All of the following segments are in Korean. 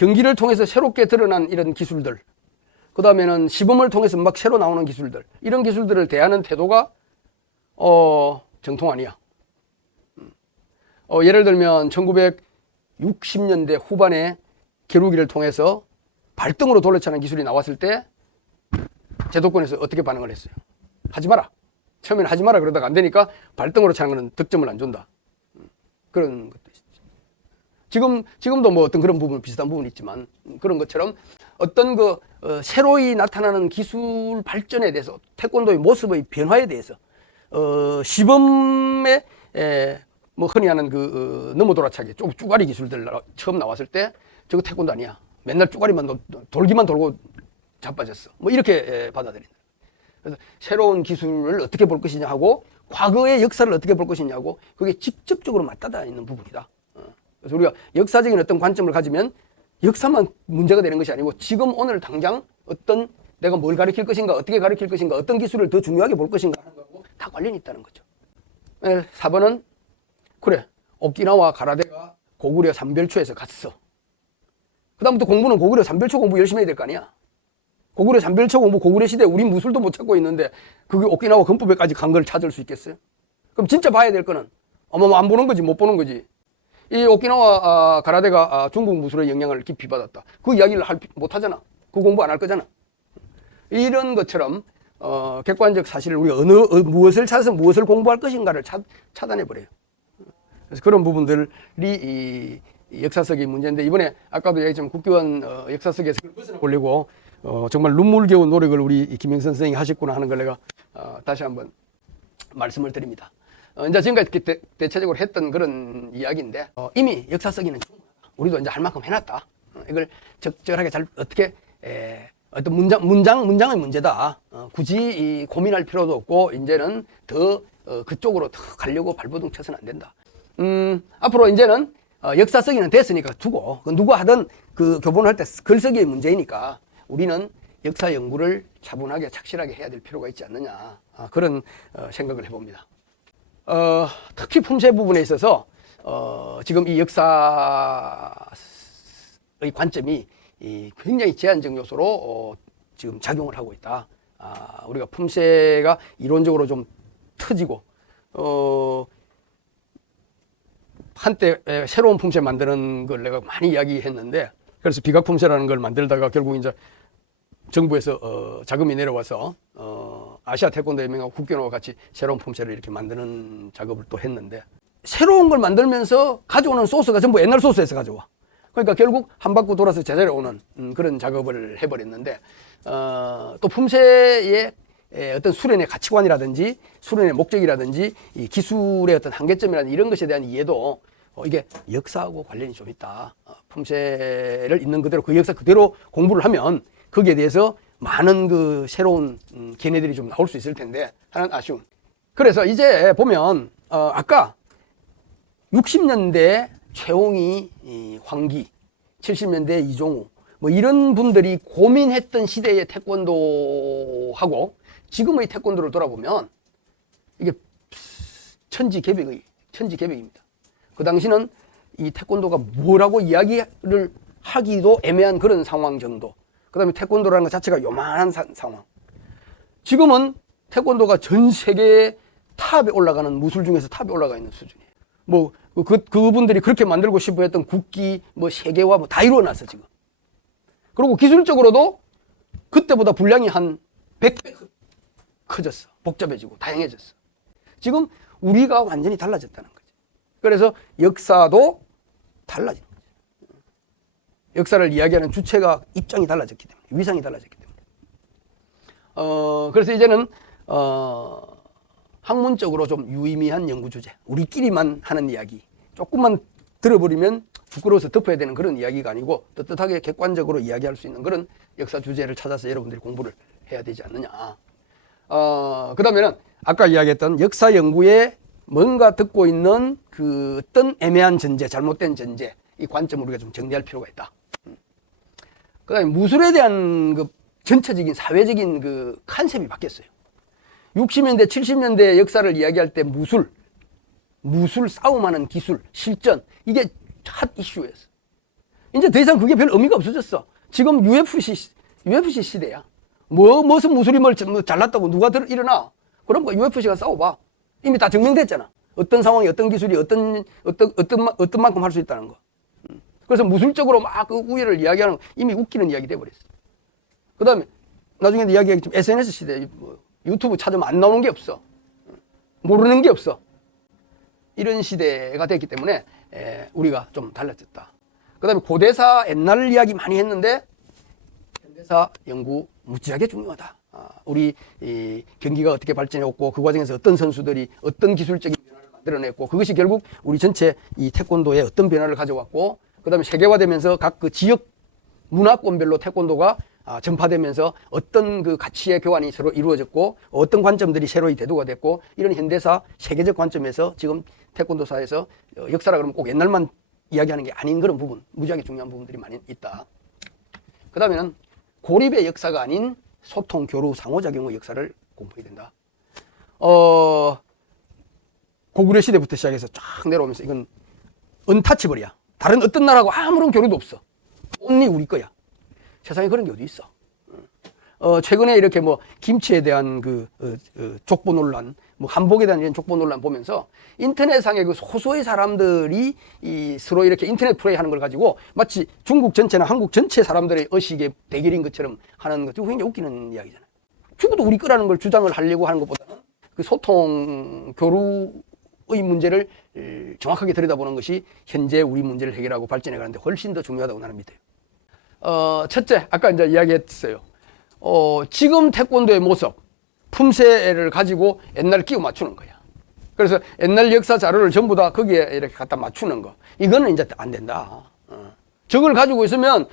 경기를 통해서 새롭게 드러난 이런 기술들, 그 다음에는 시범을 통해서 막 새로 나오는 기술들, 이런 기술들을 대하는 태도가 정통 아니야. 예를 들면 1960년대 후반에 겨루기를 통해서 발등으로 돌려차는 기술이 나왔을 때 제도권에서 어떻게 반응을 했어요? 하지 마라. 처음에는 하지 마라 그러다가 안 되니까 발등으로 차는 거는 득점을 안 준다. 그런 것도 있죠. 지금도 뭐 어떤 그런 부분, 비슷한 부분이 있지만 그런 것처럼 어떤 새로이 나타나는 기술 발전에 대해서, 태권도의 모습의 변화에 대해서, 시범에 뭐 흔히 하는 넘어 돌아차기, 쪼가리 기술들 처음 나왔을 때 저거 태권도 아니야. 맨날 쪼가리만 돌기만 돌고 자빠졌어. 뭐 이렇게 받아들인다. 그래서 새로운 기술을 어떻게 볼 것이냐 하고 과거의 역사를 어떻게 볼 것이냐고 그게 직접적으로 맞닿아 있는 부분이다. 그래서 우리가 역사적인 어떤 관점을 가지면 역사만 문제가 되는 것이 아니고 지금 오늘 당장 어떤 내가 뭘 가르칠 것인가, 어떻게 가르칠 것인가, 어떤 기술을 더 중요하게 볼 것인가 하는 거하고 다 관련이 있다는 거죠. 4번은 그래, 오키나와 가라데가 고구려 삼별초에서 갔어. 그 다음부터 공부는 고구려 삼별초 공부 열심히 해야 될 거 아니야. 고구려 삼별초 공부, 고구려 시대에 우린 무술도 못 찾고 있는데 그게 오키나와 건법에까지 간 걸 찾을 수 있겠어요? 그럼 진짜 봐야 될 거는 안 보는 거지, 못 보는 거지. 이 오키나와 가라데가 중국 무술의 영향을 깊이 받았다. 그 이야기를 못 하잖아. 그 공부 안 할 거잖아. 이런 것처럼 객관적 사실을 우리가 무엇을 찾아서 무엇을 공부할 것인가를 차단해버려요. 그래서 그런 부분들이 이 역사석의 문제인데, 이번에 아까도 얘기했지만 국교원 역사석에서 그걸 벗어나보려고 정말 눈물겨운 노력을 우리 김영선 선생님이 하셨구나 하는 걸 내가 다시 한번 말씀을 드립니다. 이제 지금까지 대체적으로 했던 그런 이야기인데 이미 역사석에는 충분하다. 우리도 이제 할 만큼 해놨다. 이걸 적절하게 잘 어떻게 어떤 문장의 문제다. 굳이 고민할 필요도 없고 이제는 더 그쪽으로 더 가려고 발버둥 쳐서는 안 된다. 앞으로 이제는 역사석에는 됐으니까 두고 누가 하든 그 교본을 할 때 글쓰기의 문제이니까 우리는 역사 연구를 차분하게 착실하게 해야 될 필요가 있지 않느냐, 그런 생각을 해봅니다. 특히 품새 부분에 있어서 지금 이 역사의 관점이 굉장히 제한적 요소로 지금 작용을 하고 있다. 우리가 품새가 이론적으로 좀 터지고 한때 새로운 품새 만드는 걸 내가 많이 이야기했는데, 그래서 비각 품새라는 걸 만들다가 결국 이제 정부에서 자금이 내려와서 아시아 태권도 연맹하고 국교원하고 같이 새로운 품새를 이렇게 만드는 작업을 또 했는데, 새로운 걸 만들면서 가져오는 소스가 전부 옛날 소스에서 가져와. 그러니까 결국 한 바퀴 돌아서 제자리에 오는 그런 작업을 해버렸는데, 또 품새의 어떤 수련의 가치관이라든지 수련의 목적이라든지 이 기술의 어떤 한계점이라든지 이런 것에 대한 이해도 이게 역사하고 관련이 좀 있다. 품새를 있는 그대로 그 역사 그대로 공부를 하면 거기에 대해서 많은 그 새로운 견해들이 좀 나올 수 있을 텐데 하는 아쉬움. 그래서 이제 보면 아까 60년대 최홍희, 황기, 70년대 이종우 뭐 이런 분들이 고민했던 시대의 태권도하고 지금의 태권도를 돌아보면 이게 천지개벽입니다. 그 당시는 이 태권도가 뭐라고 이야기를 하기도 애매한 그런 상황 정도. 그 다음에 태권도라는 것 자체가 요만한 상황. 지금은 태권도가 전 세계 탑에 올라가는 무술 중에서 탑에 올라가 있는 수준이에요. 뭐 그분들이 그렇게 만들고 싶어 했던 국기 뭐 세계화 뭐 다 이루어놨어 지금. 그리고 기술적으로도 그때보다 분량이 한 100배 커졌어. 복잡해지고 다양해졌어. 지금 우리가 완전히 달라졌다는 거지. 그래서 역사도 달라진 거지. 역사를 이야기하는 주체가 입장이 달라졌기 때문에, 위상이 달라졌기 때문에. 그래서 이제는 학문적으로 좀 유의미한 연구 주제, 우리끼리만 하는 이야기, 조금만 들어버리면 부끄러워서 덮어야 되는 그런 이야기가 아니고 떳떳하게 객관적으로 이야기할 수 있는 그런 역사 주제를 찾아서 여러분들이 공부를 해야 되지 않느냐. 그 다음에는 아까 이야기했던 역사 연구에 뭔가 듣고 있는 그 어떤 애매한 전제, 잘못된 전제, 이 관점을 우리가 좀 정리할 필요가 있다. 그 다음에 무술에 대한 그 전체적인 사회적인 그 컨셉이 바뀌었어요. 60년대, 70년대 역사를 이야기할 때 무술 싸움하는 기술, 실전, 이게 핫 이슈였어. 이제 더 이상 그게 별 의미가 없어졌어. 지금 UFC 시대야. 무슨 무술임을 잘났다고 누가 일어나? 그럼 UFC가 싸워봐. 이미 다 증명됐잖아. 어떤 상황이 어떤 기술이 어떤 만큼 할 수 있다는 거. 그래서 무술적으로 막 그 우위를 이야기하는 거 이미 웃기는 이야기 돼버렸어. 그 다음에 나중에 이야기하겠지만 SNS 시대 유튜브 찾으면 안 나오는 게 없어. 모르는 게 없어. 이런 시대가 됐기 때문에 우리가 좀 달라졌다. 그 다음에 고대사 옛날 이야기 많이 했는데 현대사 연구 무지하게 중요하다. 우리 이 경기가 어떻게 발전했고 그 과정에서 어떤 선수들이 어떤 기술적인 변화를 만들어냈고 그것이 결국 우리 전체 이 태권도에 어떤 변화를 가져왔고 그 다음에 세계화되면서 각 그 지역 문화권별로 태권도가 전파되면서 어떤 그 가치의 교환이 서로 이루어졌고 어떤 관점들이 새로이 대두가 됐고 이런 현대사 세계적 관점에서 지금 태권도사에서 역사라 그러면 꼭 옛날만 이야기하는 게 아닌 그런 부분, 무지하게 중요한 부분들이 많이 있다. 그 다음에는 고립의 역사가 아닌 소통, 교류, 상호작용의 역사를 공부해야 된다. 고구려 시대부터 시작해서 쫙 내려오면서 이건 언타치블이야. 다른 어떤 나라하고 아무런 교류도 없어. 온리 우리 거야. 세상에 그런 게 어디 있어. 최근에 이렇게 뭐 김치에 대한 족보 논란, 뭐 한복에 대한 이런 족보 논란 보면서 인터넷상의 그 소수의 사람들이 서로 이렇게 인터넷 플레이 하는 걸 가지고 마치 중국 전체나 한국 전체 사람들의 의식의 대결인 것처럼 하는 것도 굉장히 웃기는 이야기잖아요. 죽어도 우리 거라는 걸 주장을 하려고 하는 것보다는 그 소통, 교류의 문제를 정확하게 들여다보는 것이 현재 우리 문제를 해결하고 발전해 가는데 훨씬 더 중요하다고 나는 믿어요. 첫째, 아까 이제 이야기했어요. 지금 태권도의 모습, 품새를 가지고 옛날 끼워 맞추는 거야. 그래서 옛날 역사 자료를 전부 다 거기에 이렇게 갖다 맞추는 거. 이거는 이제 안 된다. 저걸 가지고 있으면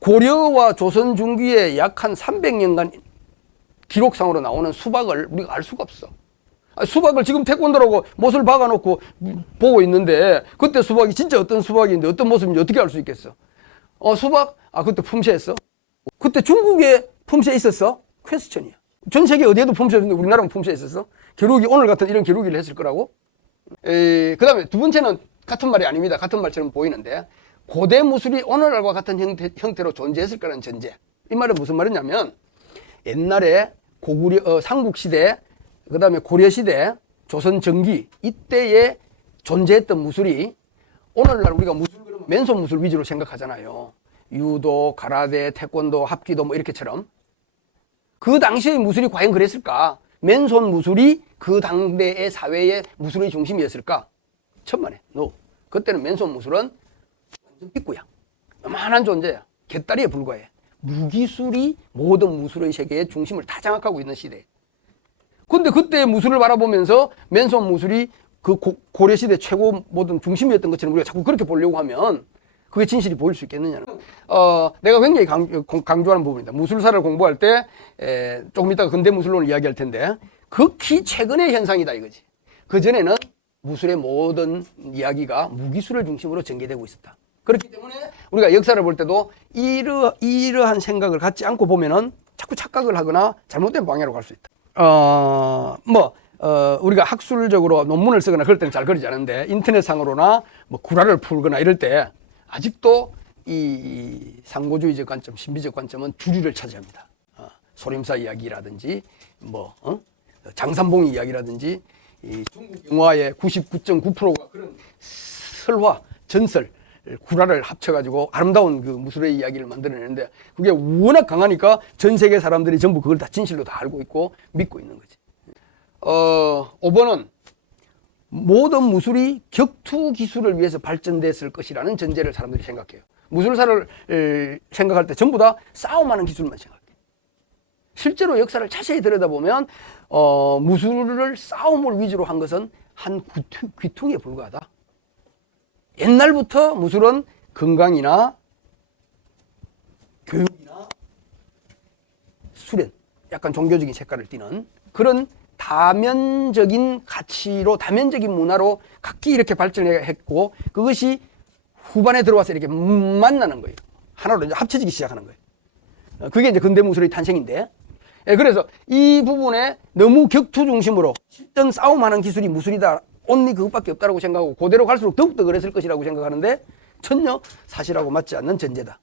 고려와 조선 중기에 약 한 300년간 기록상으로 나오는 수박을 우리가 알 수가 없어. 수박을 지금 태권도라고 못을 박아놓고 보고 있는데 그때 수박이 진짜 어떤 수박인데 어떤 모습인지 어떻게 알 수 있겠어? 수박? 그때 품새했어? 그때 중국에 품새 있었어? 퀘스천이야. 전 세계 어디에도 품새 있었는데 우리나라만 품새 있었어? 기록이 오늘 같은 이런 기록을 했을 거라고? 그 다음에 두 번째는 같은 말이 아닙니다. 같은 말처럼 보이는데 고대 무술이 오늘날과 같은 형태로 존재했을 거라는 전제. 이 말은 무슨 말이냐면 옛날에 고구려 삼국시대 그 다음에 고려시대 조선 전기 이때에 존재했던 무술이 오늘날 우리가 무술 그러면 맨손 무술 위주로 생각하잖아요. 유도, 가라데, 태권도, 합기도 뭐 이렇게처럼 그 당시의 무술이 과연 그랬을까? 맨손 무술이 그 당대의 사회의 무술의 중심이었을까? 천만에. 그때는 맨손 무술은 완전 삐꾸야. 요만한 존재야. 갯다리에 불과해. 무기술이 모든 무술의 세계의 중심을 다 장악하고 있는 시대. 근데 그때 무술을 바라보면서 맨손 무술이 그 고려시대 최고 모든 중심이었던 것처럼 우리가 자꾸 그렇게 보려고 하면 그게 진실이 보일 수 있겠느냐는. 내가 굉장히 강조하는 부분입니다. 무술사를 공부할 때 조금 이따가 근대 무술론을 이야기할 텐데 극히 최근의 현상이다 이거지. 그전에는 무술의 모든 이야기가 무기술을 중심으로 전개되고 있었다. 그렇기 때문에 우리가 역사를 볼 때도 이러한 생각을 갖지 않고 보면은 자꾸 착각을 하거나 잘못된 방향으로 갈 수 있다. 우리가 학술적으로 논문을 쓰거나 그럴 때는 잘 그러지 않은데 인터넷상으로나 뭐 구라를 풀거나 이럴 때 아직도 이 상고주의적 관점, 신비적 관점은 주류를 차지합니다. 소림사 이야기라든지 장산봉 이야기라든지 이 중국 영화의 99.9%가 그런 설화, 전설, 구라를 합쳐가지고 아름다운 그 무술의 이야기를 만들어내는데 그게 워낙 강하니까 전 세계 사람들이 전부 그걸 다 진실로 다 알고 있고 믿고 있는 거지. 5번은 모든 무술이 격투 기술을 위해서 발전됐을 것이라는 전제를 사람들이 생각해요. 무술사를 생각할 때 전부 다 싸움하는 기술만 생각해. 실제로 역사를 자세히 들여다보면 무술을 싸움을 위주로 한 것은 한 귀퉁이에 불과하다. 옛날부터 무술은 건강이나 교육이나 수련, 약간 종교적인 색깔을 띠는 그런 다면적인 가치로, 다면적인 문화로 각기 이렇게 발전했고 그것이 후반에 들어와서 이렇게 만나는 거예요. 하나로 이제 합쳐지기 시작하는 거예요. 그게 이제 근대 무술의 탄생인데, 그래서 이 부분에 너무 격투 중심으로 실전 싸움하는 기술이 무술이다, 온리 그것밖에 없다라고 생각하고 그대로 갈수록 더욱더 그랬을 것이라고 생각하는데 전혀 사실하고 맞지 않는 전제다.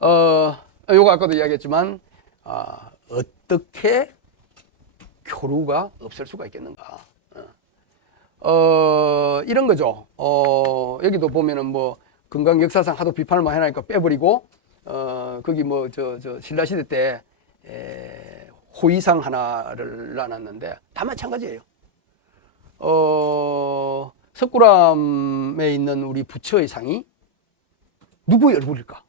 요거 아까도 이야기했지만 어떻게 교류가 없을 수가 있겠는가? 이런 거죠. 여기도 보면은 뭐 건강 역사상 하도 비판을 많이 하니까 빼버리고 거기 뭐 저 신라 시대 때 호의상 하나를 놔놨는데 다 마찬가지예요. 석굴암에 있는 우리 부처의 상이 누구의 얼굴일까?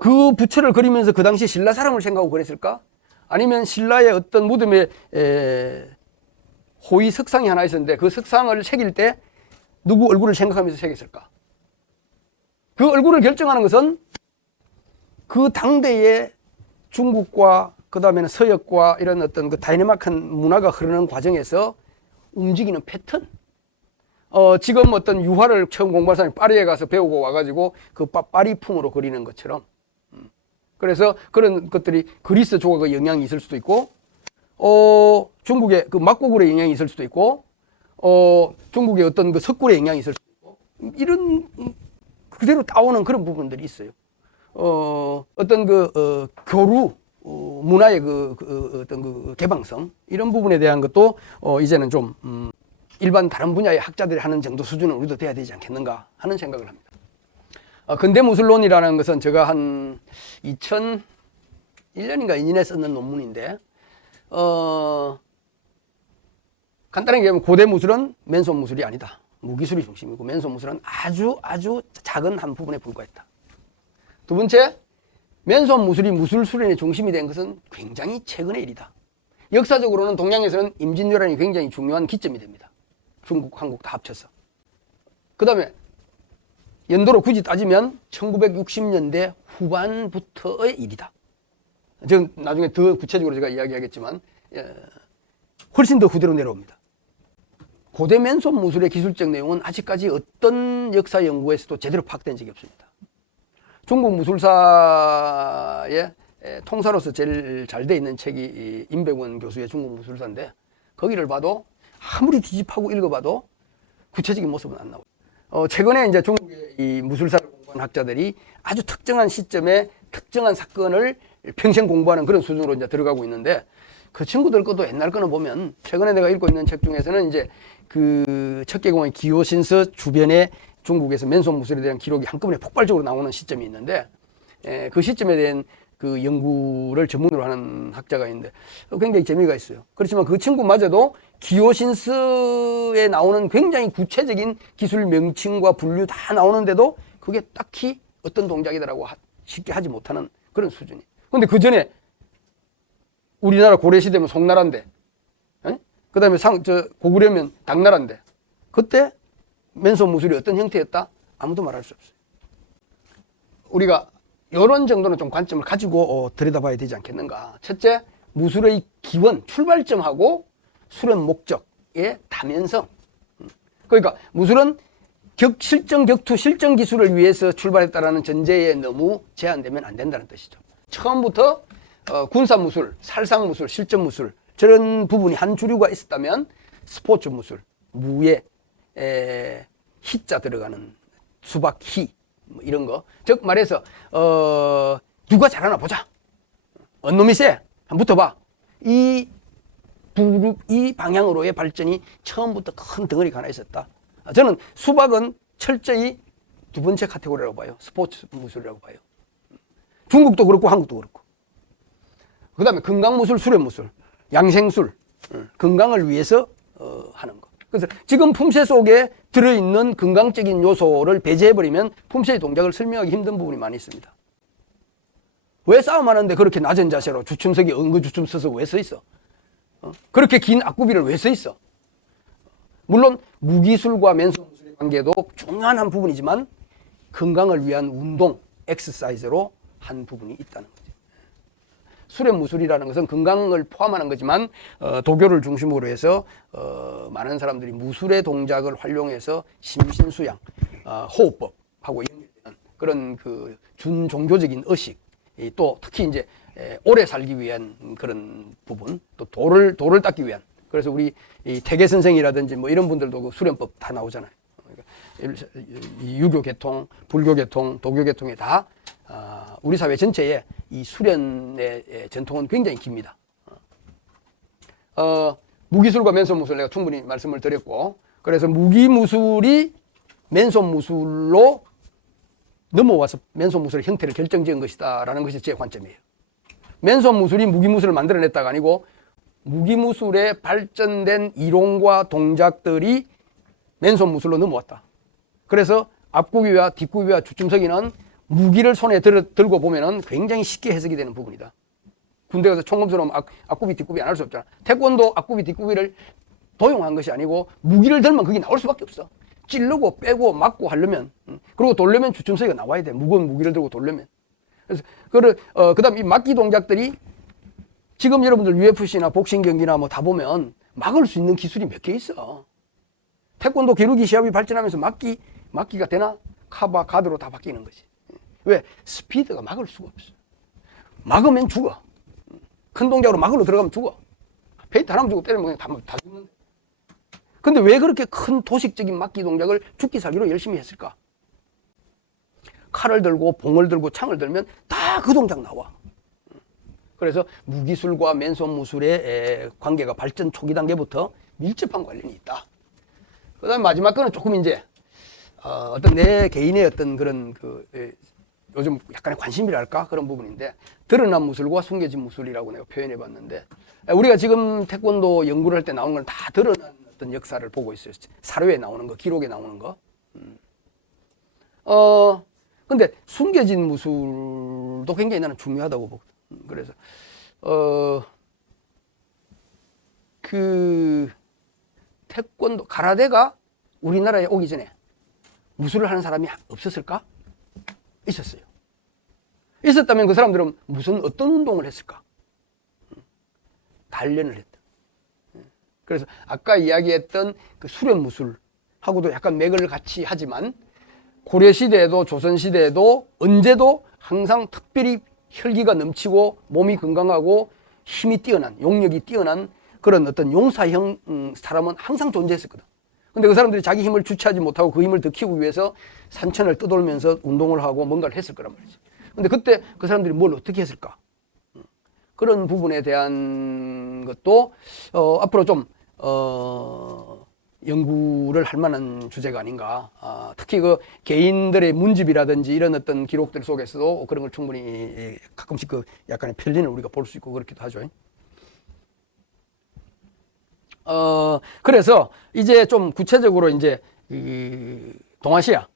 그 부처를 그리면서 그 당시 신라 사람을 생각하고 그랬을까? 아니면 신라의 어떤 무덤에 호의 석상이 하나 있었는데 그 석상을 새길 때 누구 얼굴을 생각하면서 새겼을까? 그 얼굴을 결정하는 것은 그 당대의 중국과 그 다음에는 서역과 이런 어떤 그 다이내믹한 문화가 흐르는 과정에서 움직이는 패턴. 지금 어떤 유화를 처음 공부한 사람이 파리에 가서 배우고 와가지고 그 파리풍으로 그리는 것처럼. 그래서 그런 것들이 그리스 조각의 영향이 있을 수도 있고, 중국의 그 막고굴의 영향이 있을 수도 있고, 중국의 어떤 그 석굴의 영향이 있을 수도 있고, 이런 그대로 따오는 그런 부분들이 있어요. 어떤 그 교류 문화의 어떤 그 개방성 이런 부분에 대한 것도 이제는 좀 일반 다른 분야의 학자들이 하는 정도 수준은 우리도 돼야 되지 않겠는가 하는 생각을 합니다. 근대무술론이라는 것은 제가 한 2001년인가 2년에 썼는 논문인데 간단하게 얘기하면 고대무술은 맨손무술이 아니다. 무기술이 중심이고 맨손무술은 아주 작은 한 부분에 불과했다. 두 번째, 맨손무술이 무술수련의 중심이 된 것은 굉장히 최근의 일이다. 역사적으로는 동양에서는 임진왜란이 굉장히 중요한 기점이 됩니다. 중국, 한국 다 합쳐서. 그 다음에 연도로 굳이 따지면 1960년대 후반부터의 일이다. 지금 나중에 더 구체적으로 제가 이야기하겠지만 훨씬 더 후대로 내려옵니다. 고대 맨손 무술의 기술적 내용은 아직까지 어떤 역사 연구에서도 제대로 파악된 적이 없습니다. 중국 무술사의 통사로서 제일 잘 돼 있는 책이 임백원 교수의 중국 무술사인데 거기를 봐도 아무리 뒤집하고 읽어봐도 구체적인 모습은 안 나와요. 최근에 이제 중국의 이 무술사를 공부한 학자들이 아주 특정한 시점에 특정한 사건을 평생 공부하는 그런 수준으로 이제 들어가고 있는데 그 친구들 것도 옛날 거는 보면 최근에 내가 읽고 있는 책 중에서는 이제 그 척계공의 기요신서 주변에 중국에서 맨손 무술에 대한 기록이 한꺼번에 폭발적으로 나오는 시점이 있는데 그 시점에 대한 그 연구를 전문으로 하는 학자가 있는데 굉장히 재미가 있어요. 그렇지만 그 친구마저도 기요신서에 나오는 굉장히 구체적인 기술 명칭과 분류 다 나오는데도 그게 딱히 어떤 동작이다라고 쉽게 하지 못하는 그런 수준이에요. 근데 그 전에 우리나라 고려시대면 송나라인데 그 다음에 고구려면 당나라인데 그때 맨손 무술이 어떤 형태였다? 아무도 말할 수 없어요. 우리가 이런 정도는 좀 관점을 가지고 들여다봐야 되지 않겠는가. 첫째, 무술의 기원, 출발점하고 수련 목적의 다면성. 그러니까 무술은 실정 격투, 실정 기술을 위해서 출발했다라는 전제에 너무 제한되면 안 된다는 뜻이죠. 처음부터 군사무술, 살상무술, 실전무술 저런 부분이 한 주류가 있었다면 스포츠 무술, 무예, 희자 들어가는 수박 희 뭐 이런 거. 즉 말해서 누가 잘하나 보자. 어느 놈이 세? 한번 붙어봐. 이 방향으로의 발전이 처음부터 큰 덩어리가 하나 있었다. 저는 수박은 철저히 두 번째 카테고리라고 봐요. 스포츠 무술이라고 봐요. 중국도 그렇고 한국도 그렇고. 그 다음에 건강무술, 수련무술, 양생술, 건강을 위해서 하는 거. 그래서 지금 품새 속에 들어있는 건강적인 요소를 배제해버리면 품새의 동작을 설명하기 힘든 부분이 많이 있습니다. 왜 싸움하는데 그렇게 낮은 자세로 주춤석에 응급주춤 서서 왜 서 있어? 그렇게 긴 앞구비를 왜 서 있어? 물론 무기술과 맨손무술의 관계도 중요한 한 부분이지만 건강을 위한 운동, 엑서사이즈로 한 부분이 있다는 거죠. 수련무술이라는 것은 건강을 포함하는 거지만 도교를 중심으로 해서 많은 사람들이 무술의 동작을 활용해서 심신수양, 호흡법하고 연결되는 그런 그 준종교적인 의식, 또 특히 이제 오래 살기 위한 그런 부분, 또 도를 닦기 위한. 그래서 우리 이 태계 선생이라든지 뭐 이런 분들도 그 수련법 다 나오잖아요. 그러니까 이 유교 계통, 불교 계통, 도교 계통에 다 우리 사회 전체에 이 수련의 전통은 굉장히 깁니다. 무기술과 맨손무술 내가 충분히 말씀을 드렸고, 그래서 무기무술이 맨손무술로 넘어와서 맨손무술의 형태를 결정지은 것이다라는 것이 제 관점이에요. 맨손무술이 무기무술을 만들어냈다가 아니고 무기무술에 발전된 이론과 동작들이 맨손무술로 넘어왔다. 그래서 앞구기와 뒷구기와 주춤서기는 무기를 손에 들고 보면은 굉장히 쉽게 해석이 되는 부분이다. 군대 가서 총검 쏘면 앞구비 뒷구비 안 할 수 없잖아. 태권도 앞구비 뒷구비를 도용한 것이 아니고 무기를 들면 그게 나올 수밖에 없어. 찌르고 빼고 맞고 하려면, 그리고 돌려면 주춤서기가 나와야 돼. 무거운 무기를 들고 돌려면. 그래서 그다음 이 막기 동작들이 지금 여러분들 UFC나 복싱 경기나 뭐 다 보면 막을 수 있는 기술이 몇 개 있어. 태권도 기루기 시합이 발전하면서 막기가 되나? 카바, 가드로 다 바뀌는 거지. 왜? 스피드가 막을 수가 없어. 막으면 죽어. 큰 동작으로 막으로 들어가면 죽어. 페인트 하나만 주고 때리면 그냥 다 죽는데. 근데 왜 그렇게 큰 도식적인 막기 동작을 죽기 살기로 열심히 했을까? 칼을 들고 봉을 들고 창을 들면 다 그 동작 나와. 그래서 무기술과 맨손무술의 관계가 발전 초기 단계부터 밀접한 관련이 있다. 그 다음에 마지막 거는 조금 이제 어떤 내 개인의 어떤 그런 요즘 약간의 관심이랄까 그런 부분인데, 드러난 무술과 숨겨진 무술이라고 내가 표현해 봤는데, 우리가 지금 태권도 연구를 할 때 나오는 건 다 드러난 어떤 역사를 보고 있어요. 사료에 나오는 거, 기록에 나오는 거. 근데 숨겨진 무술도 굉장히 나는 중요하다고 보거든. 그래서 태권도, 가라데가 우리나라에 오기 전에 무술을 하는 사람이 없었을까? 있었어요. 있었다면 그 사람들은 어떤 운동을 했을까? 단련을 했다. 그래서 아까 이야기했던 그 수련무술하고도 약간 맥을 같이 하지만, 고려시대에도 조선시대에도 언제도 항상 특별히 혈기가 넘치고 몸이 건강하고 힘이 뛰어난, 용력이 뛰어난 그런 어떤 용사형 사람은 항상 존재했었거든. 근데 그 사람들이 자기 힘을 주체하지 못하고 그 힘을 더 키우기 위해서 산천을 떠돌면서 운동을 하고 뭔가를 했을 거란 말이지. 근데 그때 그 사람들이 뭘 어떻게 했을까? 그런 부분에 대한 것도 앞으로 좀 연구를 할 만한 주제가 아닌가. 특히 그 개인들의 문집이라든지 이런 어떤 기록들 속에서도 그런 걸 충분히 가끔씩 그 약간의 편리를 우리가 볼 수 있고 그렇기도 하죠. 그래서 이제 좀 구체적으로 이제 동아시아,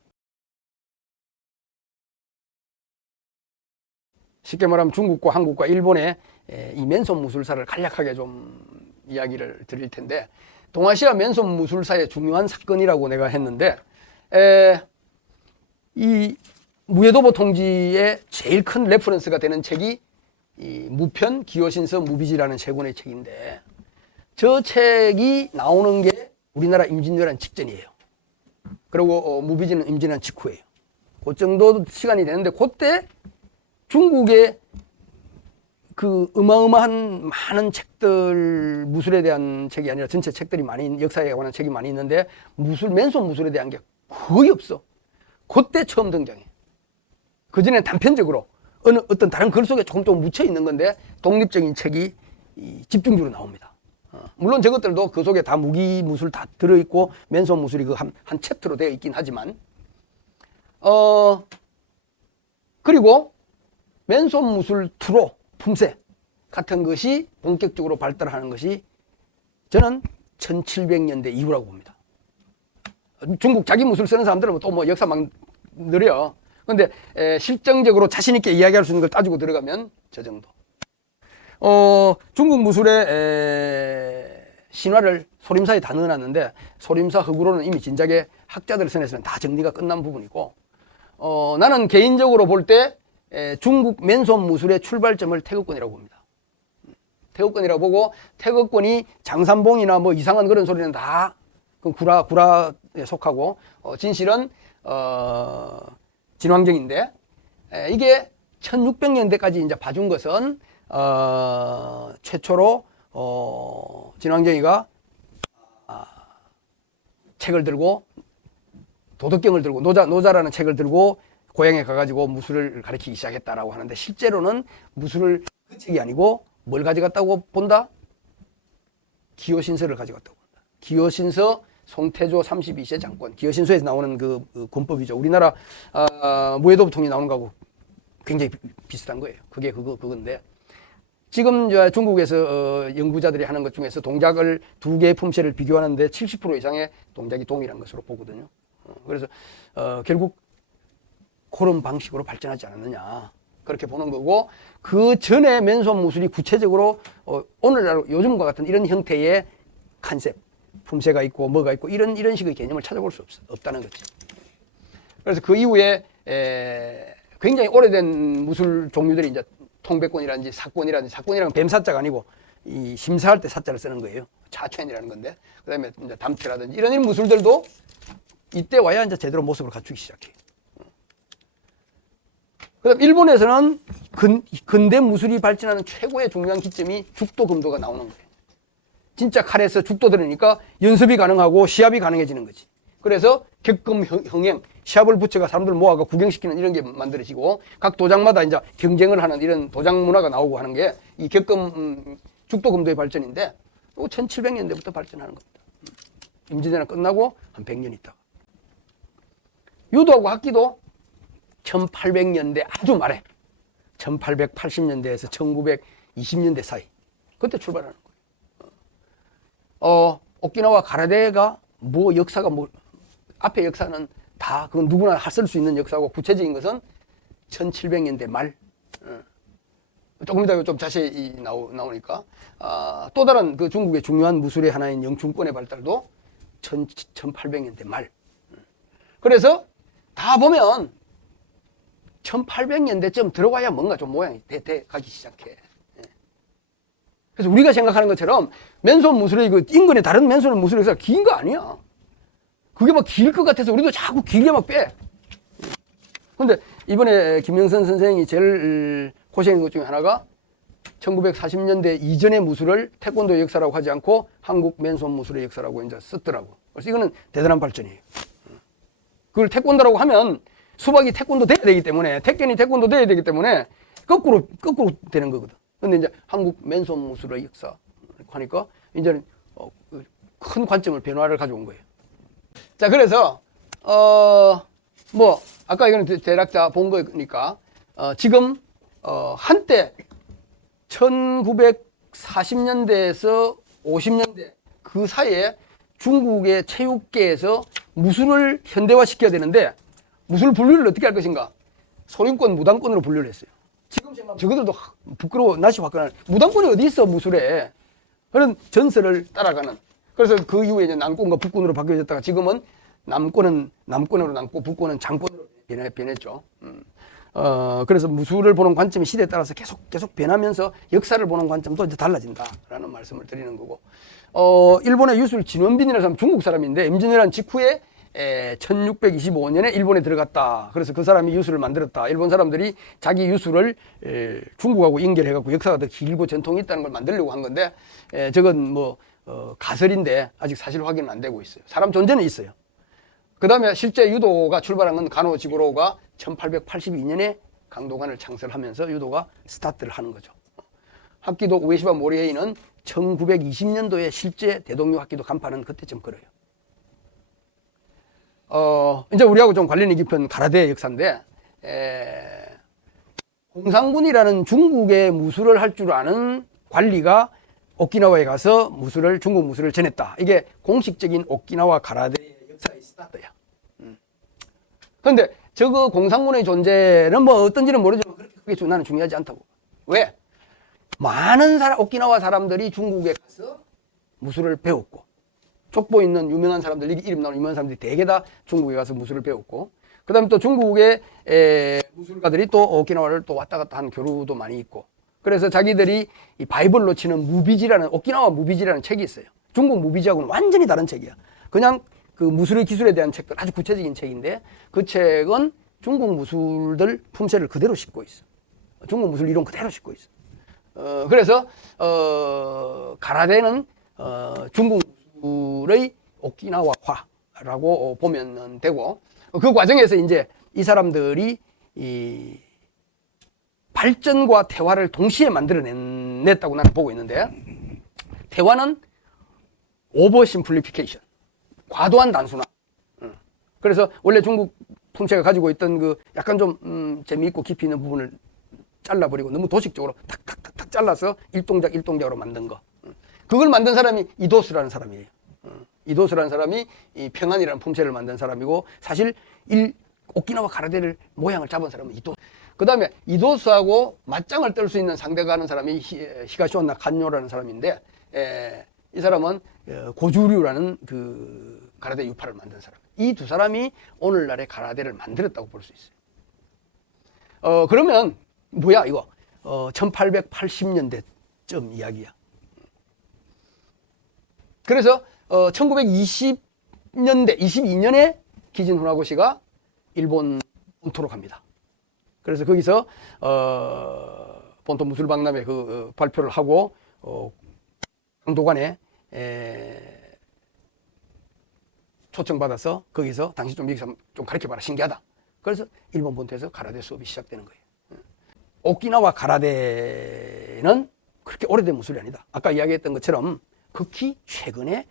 쉽게 말하면 중국과 한국과 일본의 이 맨손 무술사를 간략하게 좀 이야기를 드릴 텐데, 동아시아 맨손 무술사의 중요한 사건이라고 내가 했는데, 이 무예도보 통지의 제일 큰 레퍼런스가 되는 책이 이 무편 기요신서 무비지라는 세 권의 책인데, 저 책이 나오는 게 우리나라 임진왜란 직전이에요. 그리고 무비지는 임진왜란 직후예요. 그 정도 시간이 되는데, 그때 중국의 그 어마어마한 많은 책들, 무술에 대한 책이 아니라 전체 책들이 역사에 관한 책이 많이 있는데, 맨손 무술에 대한 게 거의 없어. 그때 처음 등장해. 그전에는 단편적으로 어떤 다른 글 속에 조금 묻혀 있는 건데, 독립적인 책이 집중적으로 나옵니다. 물론 저것들도 그 속에 다 무기 무술 다 들어있고 맨손 무술이 그 한 챕터로 되어 있긴 하지만, 그리고 맨손 무술 투로 품새 같은 것이 본격적으로 발달하는 것이 저는 1700년대 이후라고 봅니다. 중국 자기 무술 쓰는 사람들은 또 뭐 역사 막 느려. 근데 실정적으로 자신 있게 이야기할 수 있는 걸 따지고 들어가면 저 정도. 중국 무술의 신화를 소림사에 다 넣어놨는데, 소림사 흑우로는 이미 진작에 학자들 선에서는 다 정리가 끝난 부분이고, 나는 개인적으로 볼 때 중국 맨손 무술의 출발점을 태극권이라고 봅니다. 태극권이라고 보고, 태극권이 장산봉이나 뭐 이상한 그런 소리는 다 구라에 속하고, 진실은 진왕정인데, 이게 1600년대까지 이제 봐준 것은 최초로 진왕정이가 책을 들고 도덕경을 들고 노자라는 책을 들고 고향에 가가지고 무술을 가르치기 시작했다라고 하는데 실제로는 무술을 그 책이 아니고 뭘 가져갔다고 본다? 기호신서를 가져갔다고 본다. 기호신서 송태조 32세 장권. 기호신서에서 나오는 그 권법이죠. 우리나라 무해도부통이 나오는 거하고 굉장히 비슷한 거예요. 그게 그건데 지금 중국에서 연구자들이 하는 것 중에서 동작을 두 개의 품새를 비교하는데 70% 이상의 동작이 동일한 것으로 보거든요. 그래서 결국 그런 방식으로 발전하지 않았느냐 그렇게 보는 거고 그 전에 맨손 무술이 구체적으로 오늘날 요즘과 같은 이런 형태의 컨셉, 품새가 있고 뭐가 있고 이런 식의 개념을 찾아볼 수 없다는 거지. 그래서 그 이후에 굉장히 오래된 무술 종류들이 이제 통백권이라든지 사권이라는 뱀사자가 아니고 이 심사할 때 사자를 쓰는 거예요. 차첸이라는 건데 그다음에 이제 담태라든지 이런 무술들도 이때 와야 이제 제대로 모습을 갖추기 시작해요. 그다음 일본에서는 근대 무술이 발전하는 최고의 중요한 기점이 죽도금도가 나오는 거예요. 진짜 칼에서 죽도 들으니까 연습이 가능하고 시합이 가능해지는 거지. 그래서 격금 흥행, 시합을 붙여가 사람들 모아가 구경시키는 이런 게 만들어지고 각 도장마다 이제 경쟁을 하는 이런 도장 문화가 나오고 하는 게 이 격금 죽도금도의 발전인데 1700년대부터 발전하는 겁니다. 임진왜란 끝나고 한 100년 있다가 유도하고 합기도 1800년대 아주 말해 1880년대에서 1920년대 사이 그때 출발하는 거예요. 오키나와 가라데가 뭐 역사가 뭐 앞에 역사는 다 그건 누구나 쓸 수 있는 역사고 구체적인 것은 1700년대 말 조금 이따 좀 자세히 나오니까 또 다른 그 중국의 중요한 무술의 하나인 영춘권의 발달도 1800년대 말 그래서 다 보면 1800년대쯤 들어가야 뭔가 좀 모양이 돼 가기 시작해. 그래서 우리가 생각하는 것처럼 맨손 무술의 그 인근의 다른 맨손 무술의 역사가 긴 거 아니야. 그게 막 길 것 같아서 우리도 자꾸 길게 막 빼. 근데 이번에 김영선 선생이 제일 고생한 것 중에 하나가 1940년대 이전의 무술을 태권도 역사라고 하지 않고 한국 맨손 무술의 역사라고 이제 썼더라고. 그래서 이거는 대단한 발전이에요. 그걸 태권도라고 하면 수박이 태권도 돼야 되기 때문에 택견이 태권도 돼야 되기 때문에 거꾸로 되는 거거든. 근데 이제 한국 맨손 무술의 역사 하니까 이제는 큰 관점을 변화를 가져온 거예요. 자, 그래서 뭐 아까 이거는 대략 본 거니까 지금 한때 1940년대에서 50년대 그 사이에 중국의 체육계에서 무술을 현대화시켜야 되는데 무술 분류를 어떻게 할 것인가? 소림권, 무당권으로 분류를 했어요. 지금 생각하면 저것들도 부끄러워 낯이 화끈한 무당권이 어디 있어 무술에 그런 전설을 따라가는. 그래서 그 이후에 이제 남권과 북권으로 바뀌어졌다가 지금은 남권은 남권으로 남고 북권은 장권으로 변했죠. 그래서 무술을 보는 관점이 시대에 따라서 계속 변하면서 역사를 보는 관점도 이제 달라진다라는 말씀을 드리는 거고. 일본의 유술 진원빈이라는 사람 중국 사람인데 임진왜란 직후에 1625년에 일본에 들어갔다. 그래서 그 사람이 유술을 만들었다. 일본 사람들이 자기 유술을 중국하고 연결해갖고 역사가 더 길고 전통이 있다는 걸 만들려고 한 건데 저건 뭐 가설인데 아직 사실 확인은 안 되고 있어요. 사람 존재는 있어요. 그 다음에 실제 유도가 출발한 건 가노지구로가 1882년에 강도관을 창설하면서 유도가 스타트를 하는 거죠. 합기도 우에시바 모리헤이는 1920년도에 실제 대동요 합기도 간판은 그때쯤 걸어요. 이제 우리하고 좀 관련이 깊은 가라데 역사인데, 공상군이라는 중국의 무술을 할 줄 아는 관리가 오키나와에 가서 중국 무술을 전했다. 이게 공식적인 오키나와 가라데의 역사의 스타트야. 그런데 저거 공상군의 존재는 뭐 어떤지는 모르지만 그렇게 나는 중요하지 않다고. 왜? 많은 오키나와 사람들이 중국에 가서 무술을 배웠고, 족보 있는 유명한 사람들, 이름 나오는 유명한 사람들이 대개 다 중국에 가서 무술을 배웠고, 그 다음에 또 중국의 무술가들이 또 오키나와를 또 왔다 갔다 한 교류도 많이 있고, 그래서 자기들이 이 바이블로 치는 오키나와 무비지라는 책이 있어요. 중국 무비지하고는 완전히 다른 책이야. 그냥 그 무술의 기술에 대한 책들, 아주 구체적인 책인데, 그 책은 중국 무술들 품새를 그대로 싣고 있어. 중국 무술 이론 그대로 싣고 있어. 그래서 가라데는 중국 무술의 오키나와화, 있었다라고 보면 되고, 그 과정에서 이제 이 사람들이 이 발전과 태화를 동시에 만들어냈다고 나는 보고 있는데, 태화는 오버 심플리피케이션, 과도한 단순화. 그래서 원래 중국 품체가 가지고 있던 그 약간 좀 재미있고 깊이 있는 부분을 잘라버리고 너무 도식적으로 탁탁탁탁 잘라서 일동작 일동작으로 만든 거. 그걸 만든 사람이 이도수라는 사람이에요. 이도수라는 사람이 이 평안이라는 품체를 만든 사람이고, 사실 오키나와 가라데를 모양을 잡은 사람은 이도수. 그 다음에 이도수하고 맞짱을 뜰 수 있는 상대가 하는 사람이 히가시오나 간요라는 사람인데, 이 사람은 고주류라는 그 가라데 유파를 만든 사람. 이 두 사람이 오늘날의 가라데를 만들었다고 볼 수 있어요. 그러면 뭐야 이거? 1880년대쯤 이야기야. 그래서 1920년대, 22년에 기진 후나고시가 일본 본토로 갑니다. 그래서 거기서 본토 무술박람회 그 발표를 하고 강도관에 초청받아서 거기서 당신 좀 여기서 좀 가르쳐봐라, 신기하다. 그래서 일본 본토에서 가라데 수업이 시작되는 거예요. 오키나와 가라데는 그렇게 오래된 무술이 아니다. 아까 이야기했던 것처럼 극히 최근에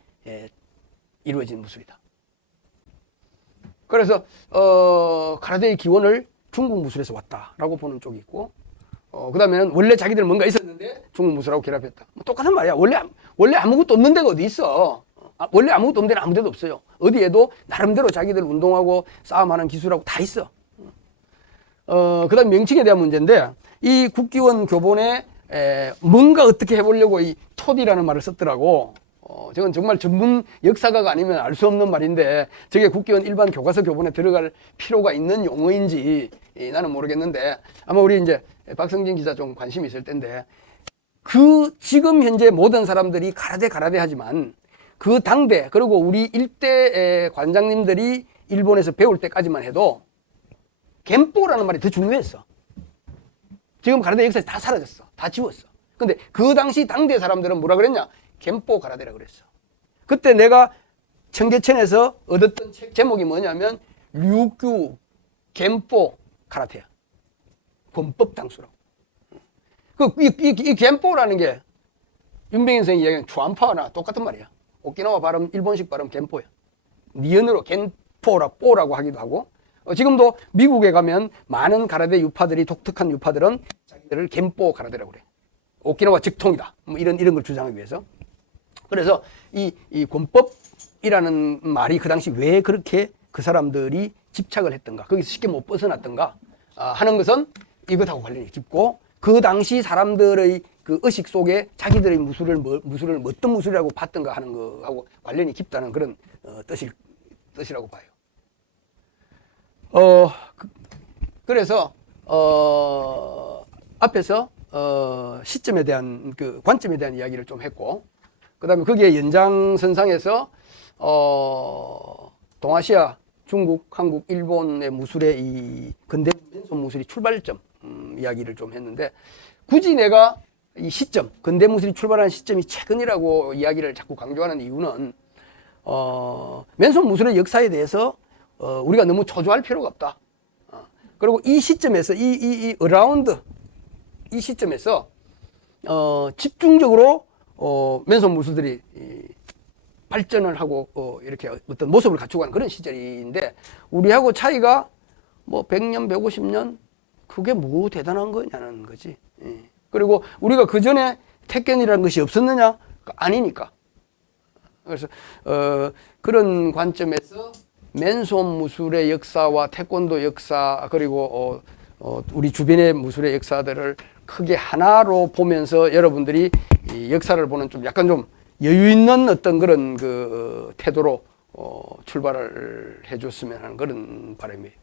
이루어진 무술이다. 그래서 가라데의 기원을 중국 무술에서 왔다라고 보는 쪽이 있고, 그 다음에는 원래 자기들 뭔가 있었는데 중국 무술하고 결합했다. 뭐 똑같은 말이야. 원래 아무것도 없는 데가 어디 있어? 원래 아무것도 없는 데는 아무 데도 없어요. 어디에도 나름대로 자기들 운동하고 싸움하는 기술하고 다 있어. 그 다음 명칭에 대한 문제인데, 이 국기원 교본에 뭔가 어떻게 해보려고 이 토디라는 말을 썼더라고. 저건 정말 전문 역사가가 아니면 알 수 없는 말인데, 저게 국기원 일반 교과서 교본에 들어갈 필요가 있는 용어인지 나는 모르겠는데, 아마 우리 이제 박성진 기자 좀 관심이 있을 텐데, 지금 현재 모든 사람들이 가라데 하지만 그 당대, 그리고 우리 일대 관장님들이 일본에서 배울 때까지만 해도 겐포라는 말이 더 중요했어. 지금 가라데 역사에서 다 사라졌어. 다 지웠어. 근데 그 당시 당대 사람들은 뭐라 그랬냐? 겐포 가라데라 그랬어. 그때 내가 청계천에서 얻었던 책 제목이 뭐냐면 류규 겐포 가라테야. 권법 당수라고. 이 겐포라는 게 윤병현 선생이 이야기하는 추안파나 똑같은 말이야. 오키나와 발음, 일본식 발음 겐포야. 니은으로 겐포라고 하기도 하고, 지금도 미국에 가면 많은 가라데 유파들이, 독특한 유파들은 자기들을 겐포 가라데라고 그래. 오키나와 직통이다. 뭐 이런 걸 주장하기 위해서. 그래서 이 권법이라는 말이 그 당시 왜 그렇게 그 사람들이 집착을 했던가, 거기서 쉽게 못 벗어났던가 하는 것은 이것하고 관련이 깊고, 그 당시 사람들의 그 의식 속에 자기들의 무술을 어떤 무술이라고 봤던가 하는 거하고 관련이 깊다는 그런 뜻이라고 봐요. 그래서 앞에서 시점에 대한 그 관점에 대한 이야기를 좀 했고, 그다음에 거기에 연장선상에서 동아시아, 중국, 한국, 일본의 무술의 이 근대 맨손 무술이 출발점 이야기를 좀 했는데, 굳이 내가 이 시점, 근대 무술이 출발한 시점이 최근이라고 이야기를 자꾸 강조하는 이유는 맨손 무술의 역사에 대해서 우리가 너무 초조할 필요가 없다. 그리고 이 시점에서 이 어라운드 이 시점에서 집중적으로 맨손 무술들이 발전을 하고 이렇게 어떤 모습을 갖추고 가는 그런 시절인데, 우리하고 차이가 뭐 100년, 150년 그게 뭐 대단한 거냐는 거지. 그리고 우리가 그 전에 택견이라는 것이 없었느냐? 아니니까. 그래서 그런 관점에서 맨손 무술의 역사와 태권도 역사, 그리고 우리 주변의 무술의 역사들을 크게 하나로 보면서 여러분들이 이 역사를 보는 좀 약간 좀 여유 있는 어떤 그런 그 태도로 출발을 해줬으면 하는 그런 바람이에요.